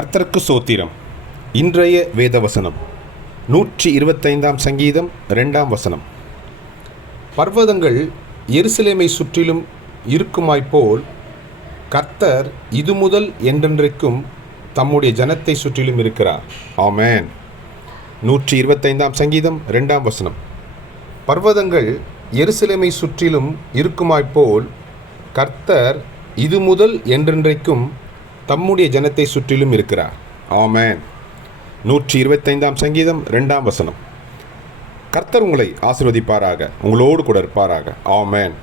கர்த்தருக்கு சோத்திரம். இன்றைய வேதவசனம் 125 சங்கீதம் 2 பர்வதங்கள் எருசலேமை சுற்றிலும் இருக்குமாய்ப்போல் கர்த்தர் இது முதல் என்றென்றைக்கும் தம்முடைய ஜனத்தை சுற்றிலும் இருக்கிறார். ஆமென். 125 சங்கீதம் 2 பர்வதங்கள் எருசலேமை சுற்றிலும் இருக்குமாய்ப்போல் கர்த்தர் இது முதல் என்றென்றைக்கும் தம்முடைய ஜனத்தை சுற்றிலும் இருக்கிறார். ஆமென். 125 சங்கீதம் 2 கர்த்தர் உங்களை ஆசீர்வதிப்பாராக, உங்களோடு கூட இருப்பாராக. ஆமென்.